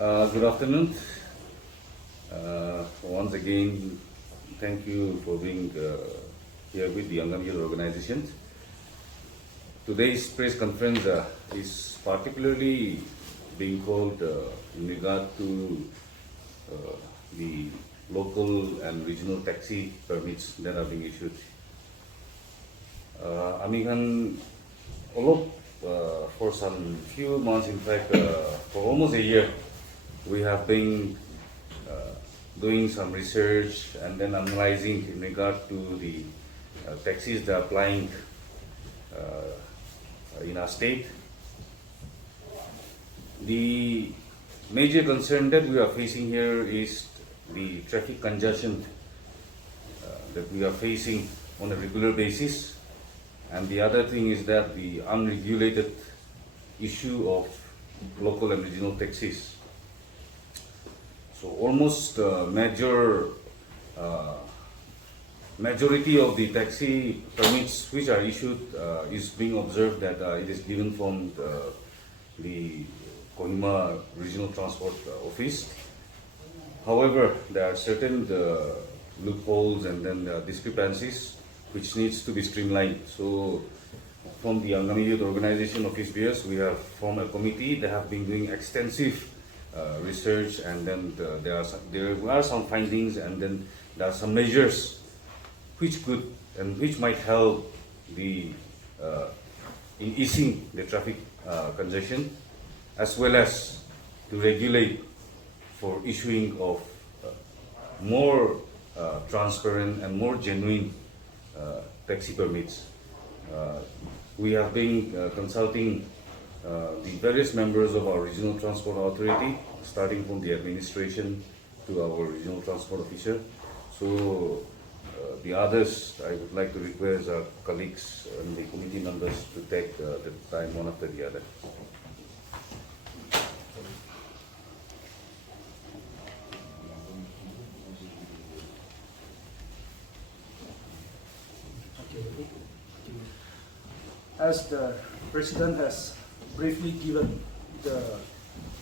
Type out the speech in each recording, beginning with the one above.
Good afternoon. Once again, thank you for being here with the Angam Youth Organization. Today's press conference is particularly being called in regard to the local and regional taxi permits that are being issued. Amikhan, for some few months, in fact, for almost a year, we have been doing some research and then analyzing in regard to the taxis that are applying in our state. The major concern that we are facing here is the traffic congestion that we are facing on a regular basis, and the other thing is that the unregulated issue of local and regional taxis. So almost majority of the taxi permits which are issued is being observed that it is given from the Kohima Regional Transport Office. However, there are certain loopholes and then discrepancies which needs to be streamlined. So from the Angam Youth Organization of SBS, we have formed a committee that have been doing extensive research, and then there are some findings, and then there are some measures which could and which might help the in easing the traffic congestion, as well as to regulate for issuing of more transparent and more genuine taxi permits. We have been consulting the various members of our regional transport authority, starting from the administration to our regional transport officer. So the others, I would like to request our colleagues and the committee members to take the time one after the other. As the President has briefly given the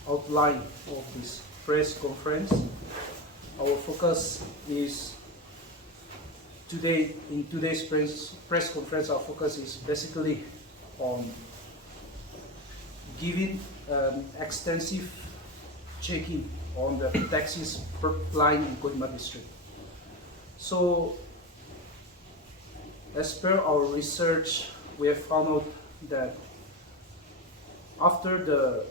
outline of this press conference, our focus is today, in today's press conference, our focus is basically on giving extensive checking on the taxis plying in Kohima district. So, as per our research, we have found out that after the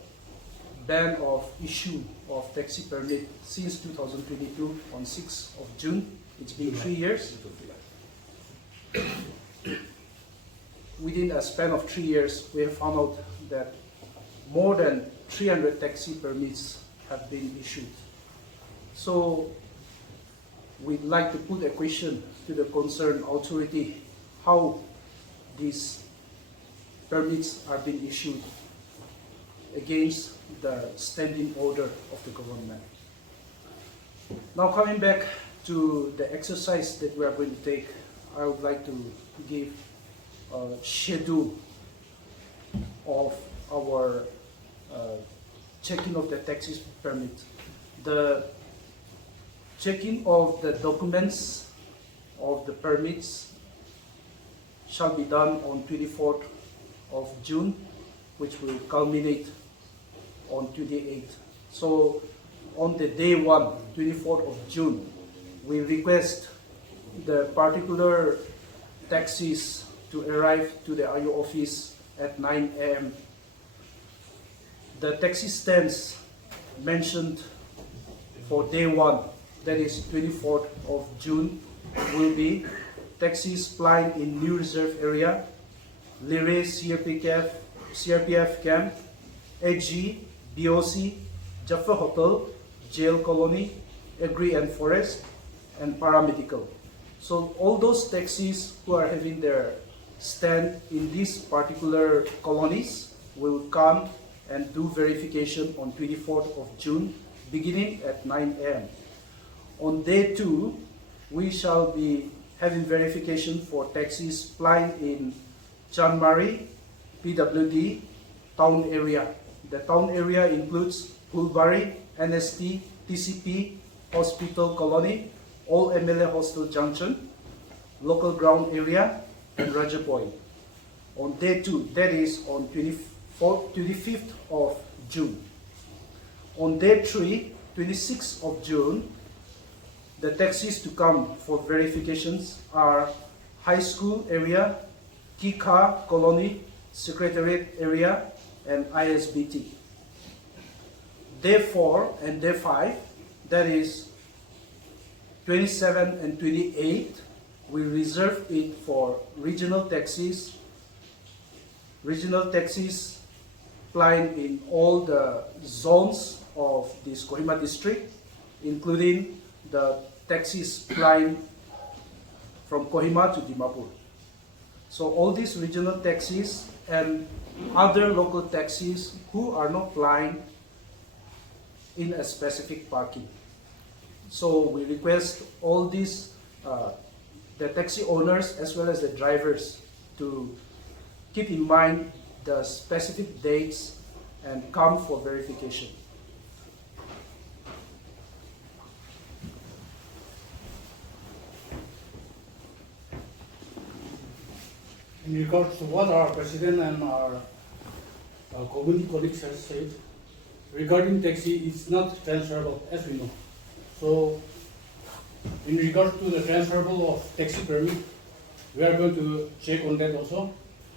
ban of issue of taxi permit since 2022 on 6th of June, it's been 3 years. Within a span of 3 years, we have found out that more than 300 taxi permits have been issued. So we'd like to put a question to the concerned authority how these permits are being issued against the standing order of the government. Now, coming back to the exercise that we are going to take, I would like to give a schedule of our checking of the taxi permit. The checking of the documents of the permits shall be done on 24th of June, which will culminate on 28th. So on the day 1, 24th of June, we request the particular taxis to arrive to the IO office at 9 a.m. The taxi stands mentioned for day 1, that is 24th of June, will be taxis plying in New Reserve Area, Lire CRPF Camp, AG, BOC, Jaffa Hotel, Jail Colony, Agri and Forest, and Paramedical. So all those taxis who are having their stand in these particular colonies will come and do verification on 24th of June, beginning at 9 a.m. On day 2, we shall be having verification for taxis plying in Chanmari, PWD, town area. The town area includes Pulbari, NST, TCP, Hospital Colony, All MLA Hostel Junction, Local Ground Area, and Raja Point. On day 2, that is on 25th of June. On day 3, 26th of June, the taxis to come for verifications are High School Area, Kika Colony, Secretariat Area, and ISBT. Day 4 and day 5, that is 27 and 28, we reserve it for regional taxis plying in all the zones of this Kohima district, including the taxis plying from Kohima to Dimapur. So all these regional taxis and other local taxis who are not plying in a specific parking. So we request all these, the taxi owners as well as the drivers to keep in mind the specific dates and come for verification. In regards to what our President and our community colleagues have said, regarding taxi, it's not transferable, as we know. So, in regards to the transferable of taxi permit, we are going to check on that also.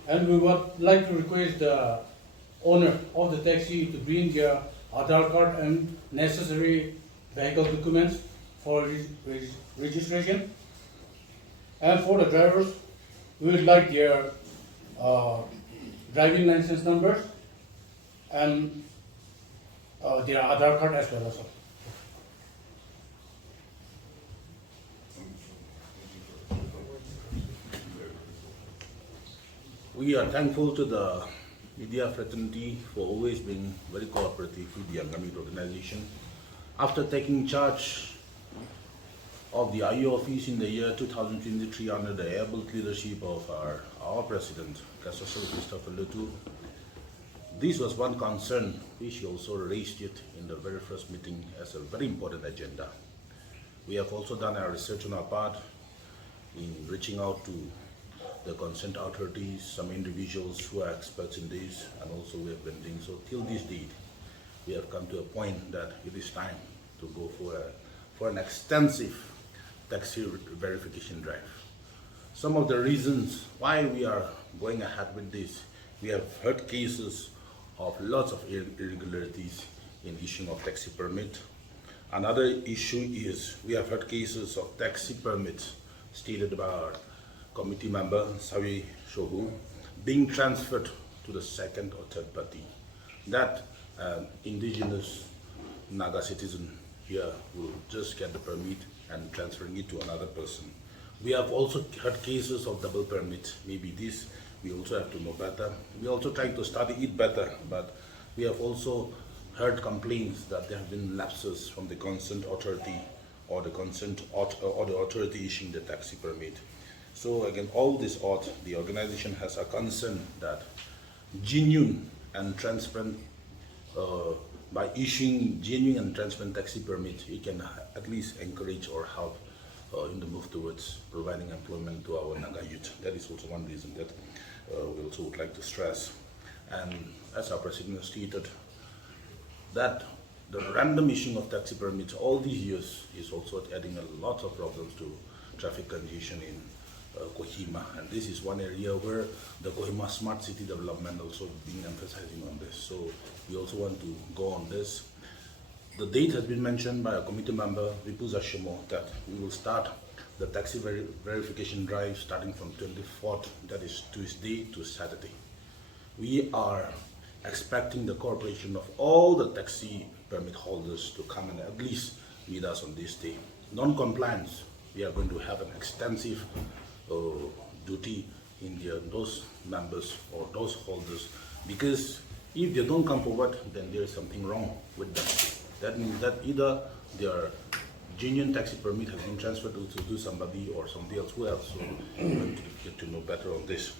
And we would like to request the owner of the taxi to bring their Aadhaar card and necessary vehicle documents for registration. And for the drivers, we would like their driving license numbers and their Aadhaar card as well also. We are thankful to the media fraternity for always being very cooperative with the Angami organization. After taking charge of the IU office in the year 2023 under the able leadership of our president, Kasasol Christopher Lutu, this was one concern which he also raised it in the very first meeting as a very important agenda. We have also done our research on our part in reaching out to the concerned authorities, some individuals who are experts in this, and also we have been doing so till this date. We have come to a point that it is time to go for an extensive taxi verification drive. Some of the reasons why we are going ahead with this, we have heard cases of lots of irregularities in issuing of taxi permit. Another issue is we have heard cases of taxi permits stated by our committee member, Savi Shohu, being transferred to the second or third party. That indigenous Naga citizen here will just get the permit and transferring it to another person. We have also heard cases of double permit. Maybe this we also have to know better. We are also trying to study it better, but we have also heard complaints that there have been lapses from the concerned authority or the concerned or the authority issuing the taxi permit. So again, all this the organization has a concern that genuine and transparent, by issuing genuine and transparent taxi permit, it can at least encourage or help in the move towards providing employment to our Naga youth. That is also one reason that we also would like to stress. And as our president stated, that the random issuing of taxi permits all these years is also adding a lot of problems to traffic congestion in Kohima, and this is one area where the Kohima Smart City Development also being emphasizing on this. So we also want to go on this. The date has been mentioned by a committee member, Vipu Zashimo, that we will start the taxi verification drive starting from 24th, that is Tuesday to Saturday. We are expecting the cooperation of all the taxi permit holders to come and at least meet us on this day. Non-compliance, we are going to have an extensive duty in those members or those holders, because if they don't come forward, then there is something wrong with them. That means that either their genuine taxi permit has been transferred to somebody or somebody else who else. So we want to get to know better on this.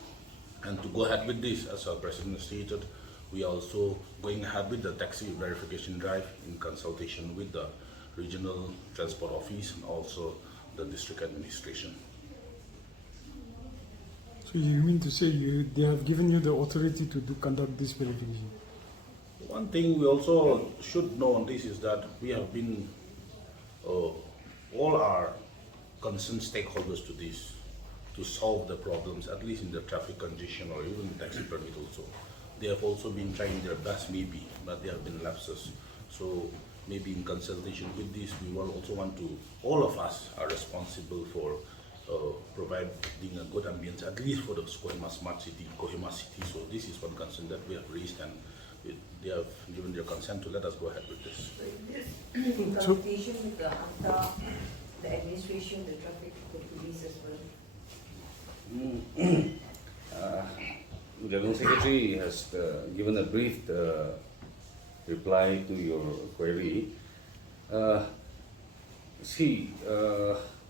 And to go ahead with this, as our president stated, we are also going ahead with the taxi verification drive in consultation with the regional transport office and also the district administration. So you mean to say they have given you the authority to conduct this verification? One thing we also should know on this is that we have been all our concerned stakeholders to this to solve the problems, at least in the traffic congestion or even taxi permit also. They have also been trying their best maybe, but there have been lapses. So maybe in consultation with this, we will also want to, all of us are responsible for providing a good ambience, at least for the Kohima Smart City, Kohima City. So this is one concern that we have raised, and they have given their consent to let us go ahead with this. In consultation with the AMTA, the administration, the traffic, the police as well. The General Secretary has given a brief reply to your query.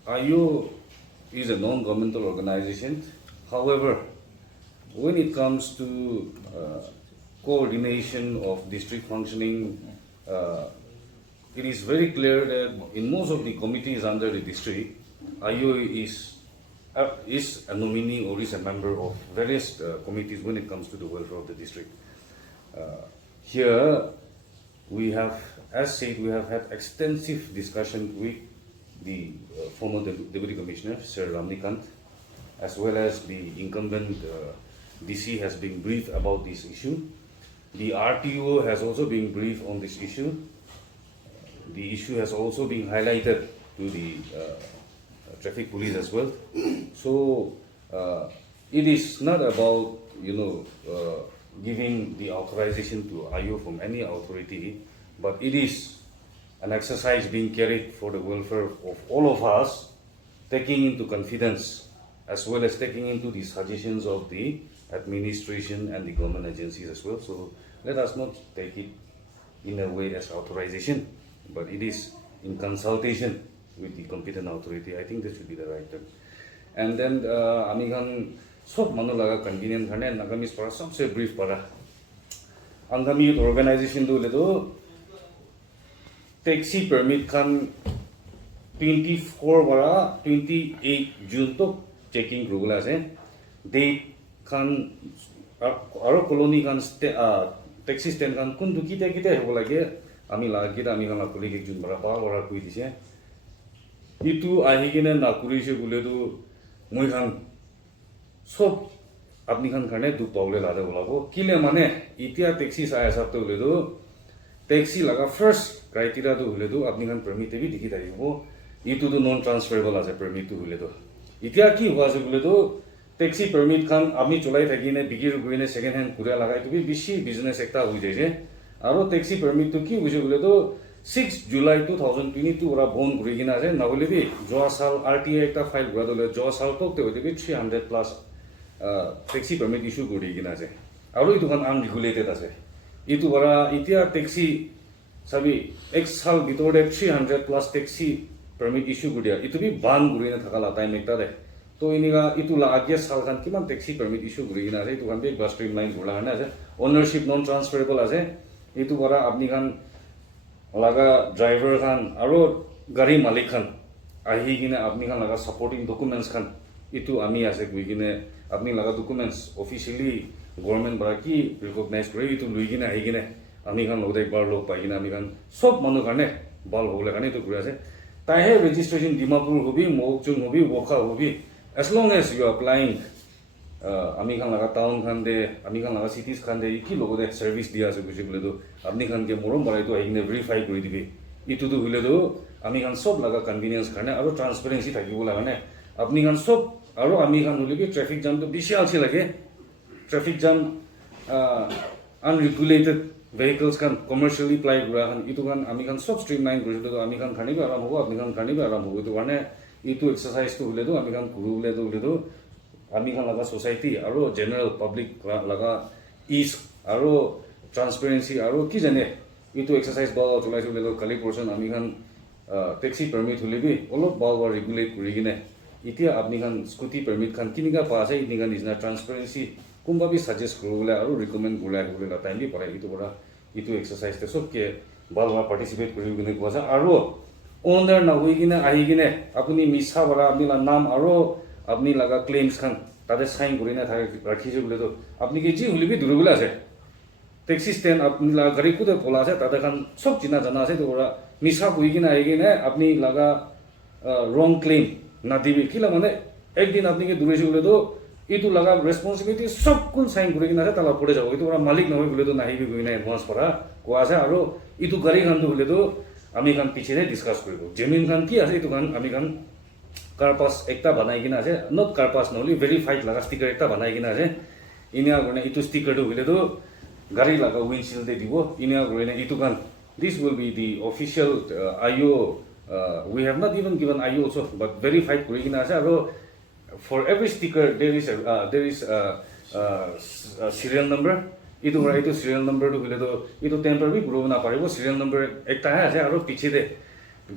IO is a non-governmental organization. However, when it comes to coordination of district functioning, it is very clear that in most of the committees under the district, IO is a nominee or is a member of various committees when it comes to the welfare of the district. Here, we have, as said, we have had extensive discussion with the former Deputy Commissioner, Sir Ramnikant, as well as the incumbent DC has been briefed about this issue. The RTO has also been briefed on this issue. The issue has also been highlighted to the traffic police as well. So it is not about giving the authorization to IO from any authority, but it is an exercise being carried for the welfare of all of us, taking into confidence as well as taking into the suggestions of the administration and the government agencies as well. So let us not take it in a way as authorization, but it is in consultation with the competent authority. I think this should be the right term. And then Amigan sob manulaga convenient khane nagamis para sabse brief para angami organization do ledo taxi permit khan 24 bara 28 June to checking rule ase date khan aro colony khan taxi stand khan kun du kite hobo lage ami lagi ami khan la colleague June bara ba ora koi dise itu ahigina nakuri se bole do moi khan sob apni khan khane du paule lade bolabo kile mane itia taxi sa asap to ledo taxi laga first criteria to ledo apni khan permit bi dikhi taribo itu do non transferable ase permit to ledo itia ki howa se ledo taxi permit khan ami cholai thakine bigir guine second hand kura lagai to bi bishi business ekta hoi jaise aro taxi permit to ki hoise ledo 6 July 2022 ora bon guri gina ase nabole bi joa sal RTA ekta file gura dole joa sal tok te hoite bi 300 plus taxi permit issue guri gina ase aro itu kan unregulated ase itu bara itia taxi sabi ek sal bitor de 300 plus taxi permit issue guria itu bi ban guri na thakala time ekta de to iniga itu la age sal kan kiman taxi permit issue guri gina ase itu kan bi bus streamline gula na ase ownership non transferable ase itu bara apni kan laga driver khan aro gari malik khan ahi gine apni khan laga supporting documents khan itu ami ase gui gine apni laga documents officially government bara ki recognize kore itu lui gine ahi gine ami khan lode ekbar log pai gine ami khan sob manu kane bal hole kane to gure ase tahe registration Dimapur hobi Mokchung hobi Wokha hobi as long as you are applying ami khan laga town khan de ami khan laga cities khan de ki logo de service dia ase buji bole do apni khan ke morom barai to aine verify kori dibe itu to hule do ami khan sob laga convenience khane aro transparency thakibo lagane apni khan sob aro ami khan hule ki traffic jam to bishal chhe lage traffic jam unregulated vehicles khan commercially applied gura khan itu khan ami khan sob streamline kori do ami khan khani bi aram hobo apni khan khani bi aram hobo to kane itu exercise to hule do ami khan kuru hule do ami khan laga society aro general public laga ease aro transparency aro ki jane itu exercise ba cholai chole kali portion ami khan taxi permit hulebi olop ba regulate kuri gine itia apni khan scooty permit khan kiniga pa ase ini khan is na transparency কোনোবা B suggest কৰিবলৈ আৰু recommend কৰি আহিবলৈ time দি পাৰে ইটোৰ পৰা ইটো এক্সাৰচাইজতে চবকে ভালভাৱে পাৰ্টিচিপেট কৰি কিনে কোৱা যায় আৰু অনাৰ নগৈ কিনে আহি কিনে আপুনি মিছা পৰা আপুনি নাম আৰু আপুনি লগা ক্লেইমছ খান তাতে চাইন কৰি নাথাকে ৰাখিছে বুলিতো আপুনি কি যি হ'লে বি দূৰলৈ আছে টেক্সি ষ্টেণ্ড আপুনি লগা গাড়ী কোথায় খোলা আছে তাতে খান চব চিনা জানা আছে তো পৰা মিছা কৰি কিনে আহি কিনে আপুনি লগা ৰং ক্লেইম নাদিবি কিলা মানে একদিন আপুনি কি দূৰাইছে বুলিতো এইটো লগা ৰেছপনচিবিলিটি চব কোন চাইন কৰি কিনে আছে তাৰ পৰে যাব এইটো পৰা মালিক নহয় বুলিতো নাহিবি গৈ নাই এডভান্স পৰা কোৱা আছে আৰু এইটো গাড়ী খানটো বুলিতো আমি খান পিছেৰে ডিছকাছ কৰিব জেমিন খান কি আছে এইটো খান আমি খান কাৰ্পাছ একটা বনাই কিনে আছে নট কাৰ্পাছ নহ'লে ভেৰিফাইড লগা ষ্টিকাৰ এটা বনাই কিনে আছে ইনিয়া কাৰণে এইটো ষ্টিকাৰটো বুলিতো গাড়ী লগা উইণ্ডশ্বিল্ডে দিব ইনিয়া কাৰণে এইটো খান দিছ will be the official IO we have not even given IO also but verified কৰি কিনে আছে আৰু for every sticker there is a serial number itu serial number to bile to itu temporary grow na paribo serial number ekta hai ase aro piche de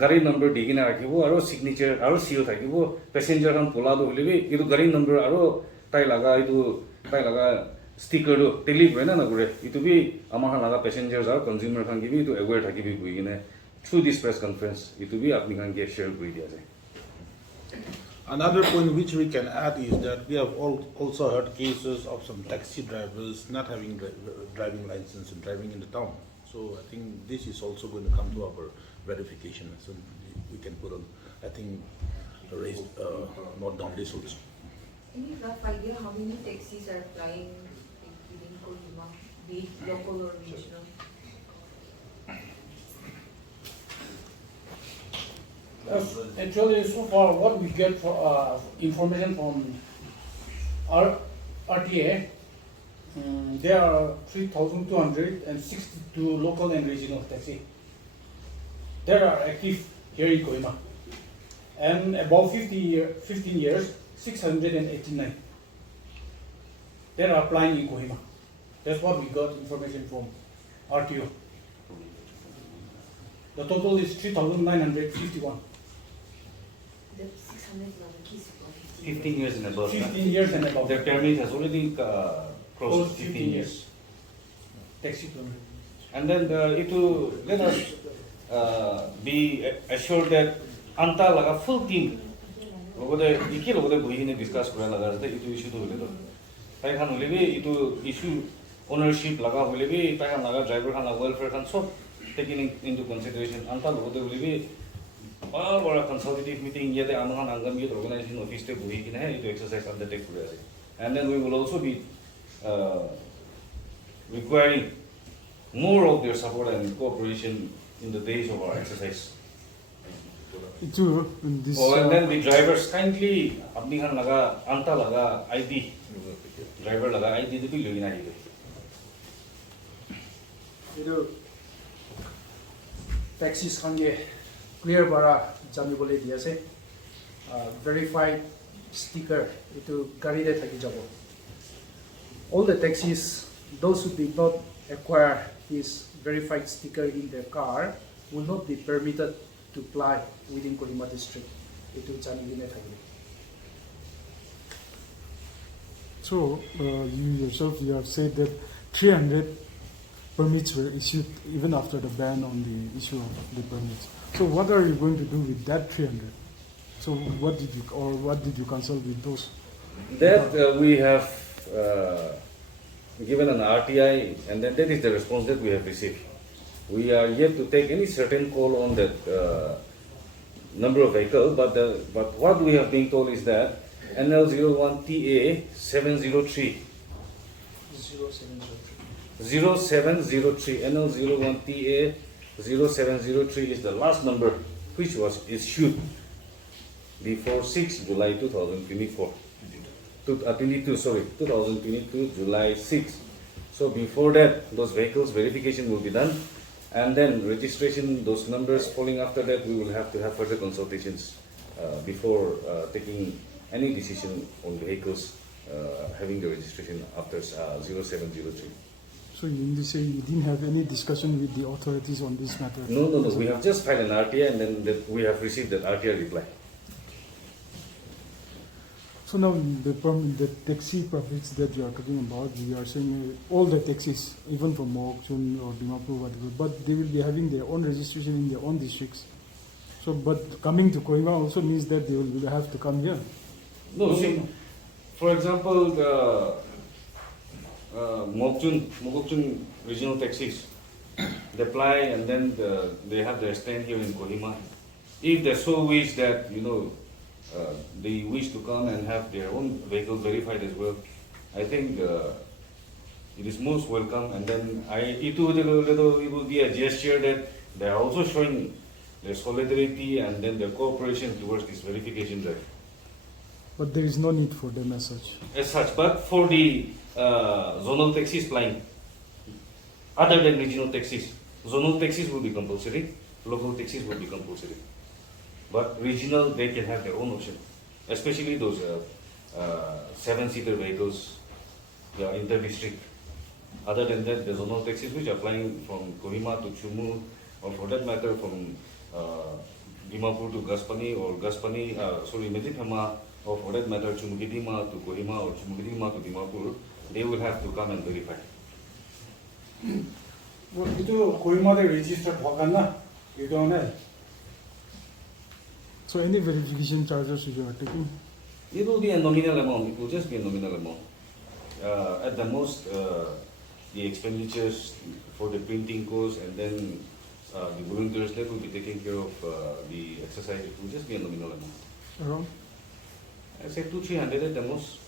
gari number digina rakhibo aro signature aro CO thakibo passenger kan pola do holebi itu gari number aro tai laga sticker do teli hoina na gore itu bi amar laga passengers aro consumer kan gibi itu aware thakibi buigine through this press conference itu bi apni kan ge share kori dia jai. Another point which we can add is that we have also heard cases of some taxi drivers not having driving license and driving in the town. So I think this is also going to come to our verification. So we can put on, I think, note down this also. Any rough idea how many taxis are flying within Kohima, be it local or regional? Actually, so far, what we get for information from our RTA, there are 3,262 local and regional taxi. They are active here in Kohima, and about 15 years, 689. They are applying in Kohima. That's what we got information from RTO. The total is 3,951. The 600 kids for 15 years and above. 15 years and above. Their permit has already crossed 15 years. Taxi permit. And then let us be assured that anta laga full team logode bohi kine discuss kora laga ase itu issue to hole to tai khan hole bi itu issue ownership laga hole bi tai khan laga driver khan laga welfare khan sob taking into consideration anta logode hole bi bara consultative meeting yete amhan angam youth organization office te bohi kine itu exercise undertake kore ase and then we will also be requiring more of their support and cooperation in the days of our exercise. Itu this. And then the drivers kindly apni khan laga anta laga ID driver laga ID de bhi login ahi itu taxis hange clear bara jami bole dia ase verified sticker itu gari de thaki jabo all the taxis those who did not acquire this verified sticker in their car will not be permitted to fly within Kohima district itu jami gine thaki. So you yourself you have said that 300 permits were issued even after the ban on the issue of the permits. So what are you going to do with that 300? So what did you consult with those? that we have given an RTI and then that is the response that we have received. We are yet to take any certain call on that number of vehicles, but what we have been told is that NL01TA 703 0703 NL01TA 0703 is the last number which was issued before 6 July 2024. 2022 July 6. So before that, those vehicles verification will be done, and then registration, those numbers falling after that, we will have to have further consultations before taking any decision on vehicles having the registration after 0703. So you mean to say you didn't have any discussion with the authorities on this matter? No. We have just filed an RTI and then we have received that RTI reply. So So now the taxi profits that you are talking about, we are saying all the taxis, even from Mokokchung or Dimapur, whatever, but they will be having their own registration in their own districts. So, but coming to Kohima also means that they will have to come here. No, see, for example, the Mokokchung regional taxis, they apply and then they have their stand here in Kohima. If they so wish that, they wish to come and have their own vehicle verified as well, I think it is most welcome. And then it will be a gesture that they are also showing their solidarity and then their cooperation towards this verification drive. But there is no need for them as such. As such, but for the zonal taxis plying, other than regional taxis, zonal taxis will be compulsory, local taxis will be compulsory. But regional, they can have their own option, especially those 7-seater vehicles, inter-district. Other than that, the zonal taxis which are flying from Kohima to Chumu, or for that matter from Dimapur to Gaspani, or Medithama, or for that matter Chumukidima to Kohima or Chumukidima to Dimapur, they will have to come and verify. itu Kohima registered bhakana you don't know. So any verification charges you are taking? It will be a nominal amount. It will just be a nominal amount. At the most, the expenditures for the printing costs and then the volunteers that will be taking care of the exercise. It will just be a nominal amount. Around? I say 200-300 at the most.